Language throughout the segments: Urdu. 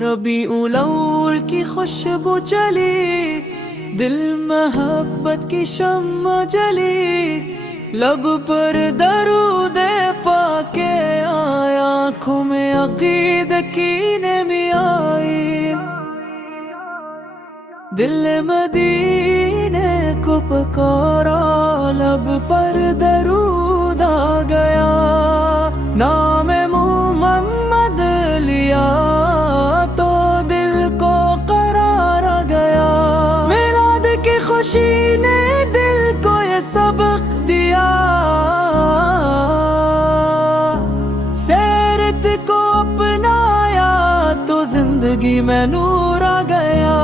ربیع الاول کی خوشبو چلی، دل محبت کی شمع جلی، لب پر درود پاک آیا، آنکھوں میں عقیدہ کی نمی آئی، دل مدینے کو پکارا، لب پر درود آ گیا، نام محمد لیا تو دل کو قرار آ گیا، میلاد کی خوشی نے دل کو یہ سبق دیا، سیرت کو اپنایا تو زندگی میں نور آ گیا،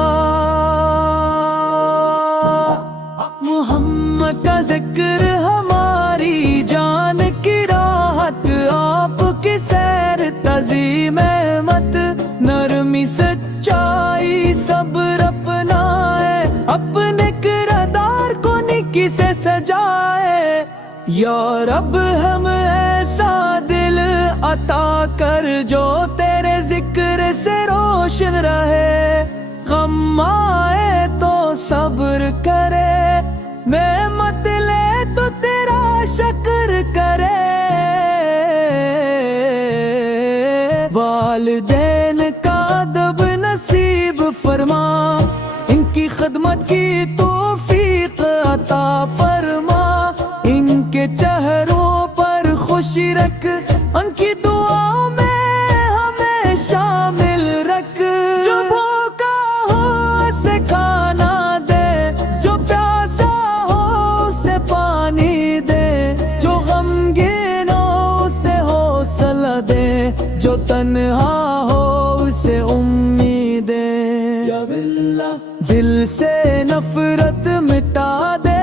محمد کا ذکر ہماری جان کی راحت، آپ کی سیر تعظیم احمد، نرمی سچائی صبر اپنائے، اپنے کردار کو نیکی سے سجائے، یا رب ہم ایسا دل عطا کر جو تیرے ذکر سے روشن رہے، غم آئے تو صبر کرے، نعمت لے تو تیرا شکر کرے، والدین کا ادب نصیب فرما، ان کی خدمت کی توفیق عطا فرما، ان کے چہروں پر خوشی رکھ، ان کی دعا میں ہمیں شامل رکھ، جو بھوکا ہو اسے کھانا دے، جو پیاسا ہو اسے پانی دے، جو غمگین ہو اسے حوصلہ دے، جو تنہا ہو اسے امید دے، یا باللہ دل سے نفرت مٹا دے،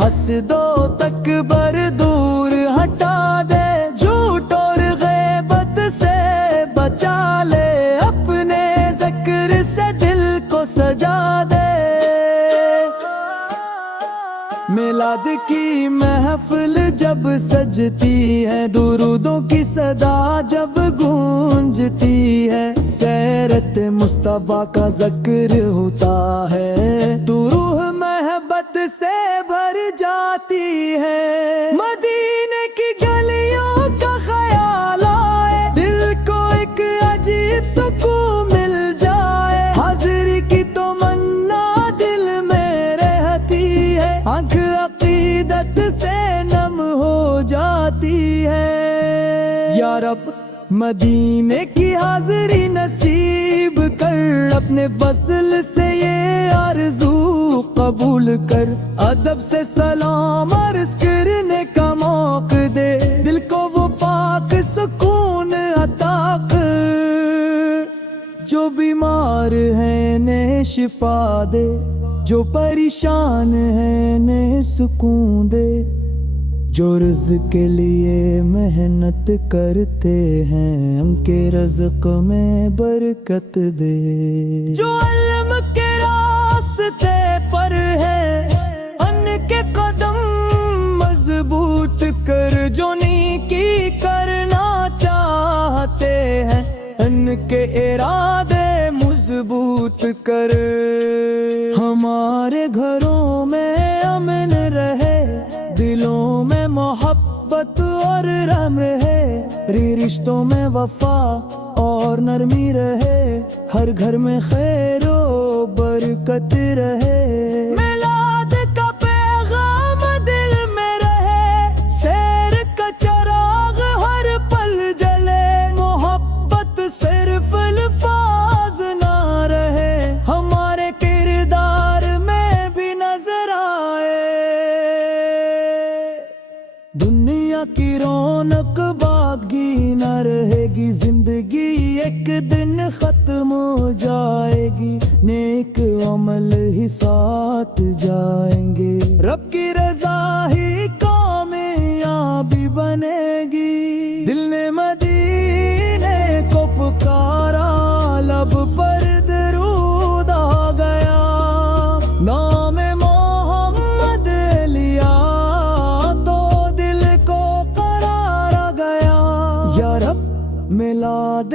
حسد و تکبر دور ہٹا دے، جھوٹ اور غیبت سے بچا لے، اپنے ذکر سے دل کو سجا دے، میلاد کی محفل جب سجتی ہے، درودوں کی صدا جب گونجتی ہے، سیرت مصطفیٰ کا ذکر ہوتا ہے، تو روح محبت سے بھر جاتی ہے، مدینے کی گلیوں کا خیال آئے، دل کو ایک عجیب سکون مل جائے، حاضری کی تمنا دل میں رہتی ہے، آنکھ عقیدت سے نم ہو جاتی ہے، یا رب مدینے کی حاضری نصیب کر، اپنے فضل سے یہ آرزو قبول کر، ادب سے سلام عرض کرنے کا موقع دے، دل کو وہ پاک سکون عطا کر، جو بیمار ہیں انہیں شفا دے، جو پریشان ہیں انہیں سکون دے، جو رزق کے لیے محنت کرتے ہیں ان کے رزق میں برکت دے، جو علم کے راستے پر ہے ان کے قدم مضبوط کر، جو نیکی کرنا چاہتے ہیں ان کے ارادے مضبوط کر، ہمارے گھروں میں امن رہے، دلوں میں محبت اور رحم رہے، رشتوں میں وفا اور نرمی رہے، ہر گھر میں خیر و برکت رہے، میلاد کا پیغام دل میں رہے، سیر کا چراغ ہر پل جلے، محبت صرف الفاظ نہ رہے، ہمارے کردار میں بھی نظر آئے، دنیا کی رونق باغی نہ رہے گی، زندگی ایک دن ختم ہو جائے گی، نیک عمل ہی ساتھ جائیں گے، رب کی رضا ہی کامیابی بنے گی، دل نے مدینے کو پکارا، لب پر درود آ گیا، نام محمد لیا تو دل کو قرار آ گیا، یا رب میلاد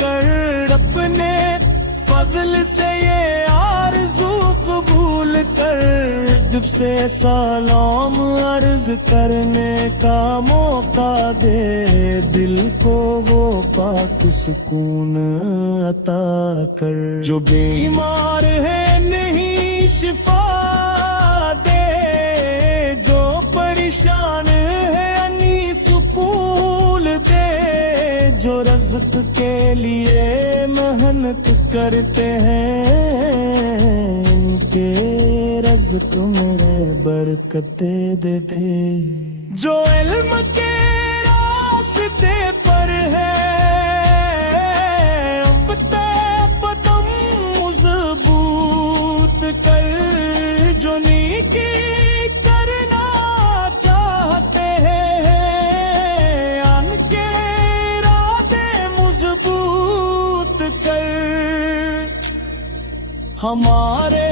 کر اپنے فضل سے یہ آرزو قبول کر جب سے سلام عرض کرنے کا موقع دے دل کو وہ پاک سکون عطا کر جو بیمار ہے نہیں شفا دے جو پریشان ہے انی سکون دے جو رزق کے لیے محنت کرتے ہیں ان کے رزق میں برکت دے دے جو علم کے راستے پر ہے پتم مضبوط کر جو نیکی کرنا چاہتے ہیں ان کے ارادے مضبوط کر ہمارے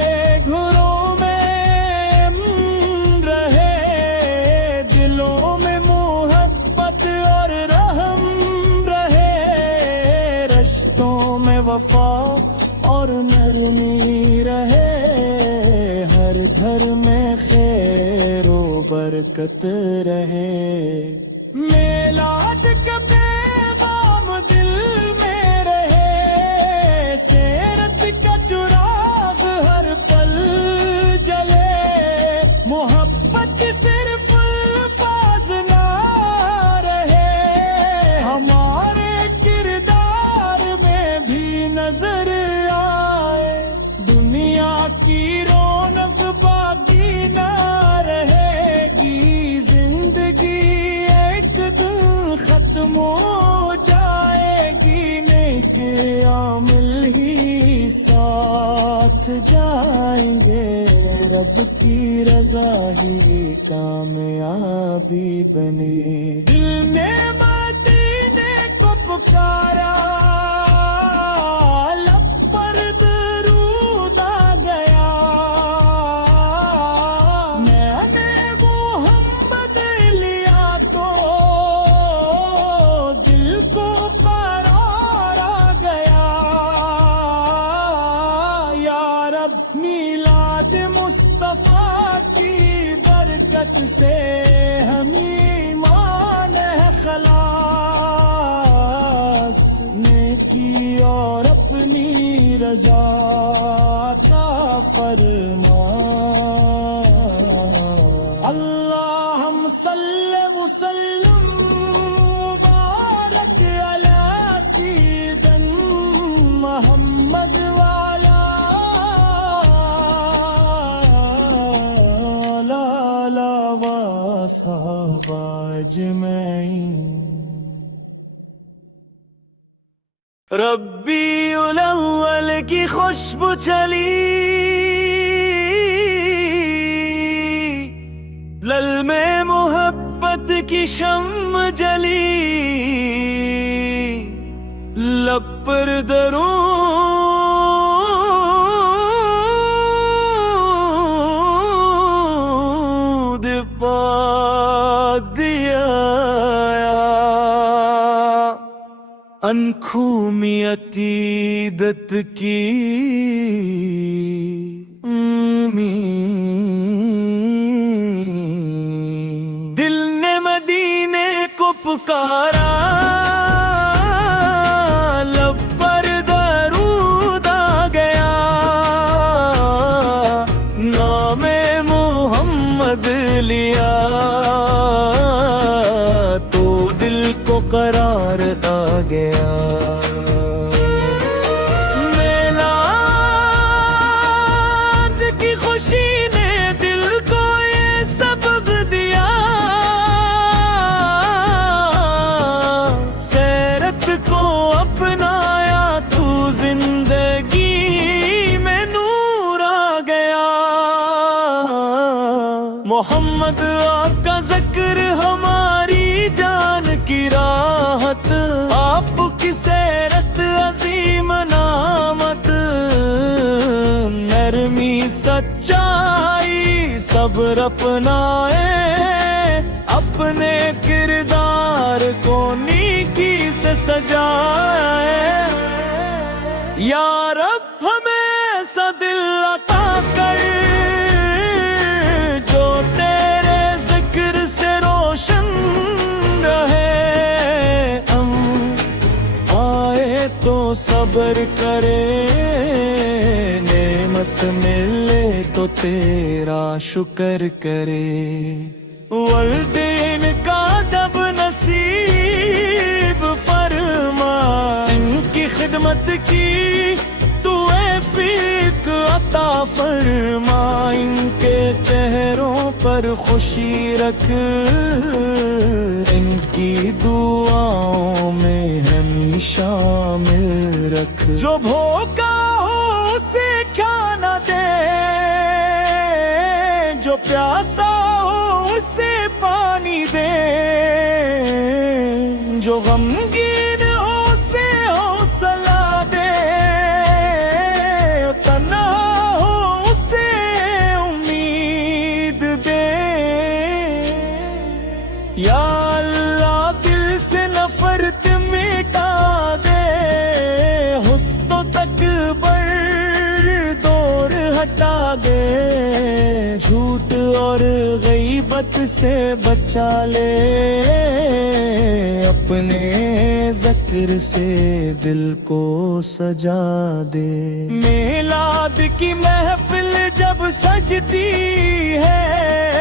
گھروں میں رہے دلوں میں محبت اور رحم رہے رشتوں میں وفا اور نرمی رہے ہر گھر میں خیر و برکت رہے میلاد کا پیغام دل میں رہے سیرت کا چراغ ہر پل جلے محبت صرف الفاظ نہ رہے ہمارے کردار میں بھی نظر آئے دنیا کی رونق باقی نہ رہے گی زندگی ایک دن ختم ہو جائے گی نیک عمل ہی ساتھ جائیں گے رب کی رضا ہی کامیابی بنے دل نے مدینے کو پکارا لب پر درود آ گیا میں نے محمد لیا تو دل کو قرار آ گیا یا رب میلاد مصطفیٰ کی برکت سے ہم ایمان ہے خلاص نیکی اور اپنی رضا کا فرما اللہم صلی وسلم مبارک علی سیدنا محمد والا صحابہ اجمعین ربی الاول کی خوشبو چلی لل میں محبت کی شم جلی لب پر درود پاک دیا انکھوں میں عقیدت کی دل نے مدینے کو پکارا لب پر درود آ گیا نام محمد لیا تو دل کو قرار آ گیا میلاد کی خوشی نے دل کو یہ سبق دیا سیرت کو اپنایا تو زندگی میں نور آ گیا محمد آقا ذکر ہماری جان کی راحت آپ کی سیرت عظیم نامت نرمی سچائی صبر اپنائے اپنے کردار کو نیکی سے سجائے، یا رب ہمیں ایسا دل عطا کر جو تیرے ذکر سے روشن رہے، ہم آئے تو صبر کرے، نعمت ملے تو تیرا شکر کرے، والدین کا ادب نصیب فرما، ان کی خدمت کی تو فیق عطا فرما، ان کے چہروں پر خوشی رکھ، ان کی دعاؤں میں ہمیں شامل رکھ، جو بھوکا ہو اسے کھانا دے، جو پیاسا ہو اسے پانی دے، جو غمگین ہو اسے حوصلہ دے، تنہا ہو اسے امید دے، یا اللہ دل سے نفرت مٹا دے، حسد و تکبر دور ہٹا دے، جھوٹ اور غیبت سے بچا لے، اپنے ذکر سے دل کو سجا دے، میلاد کی محفل جب سجتی ہے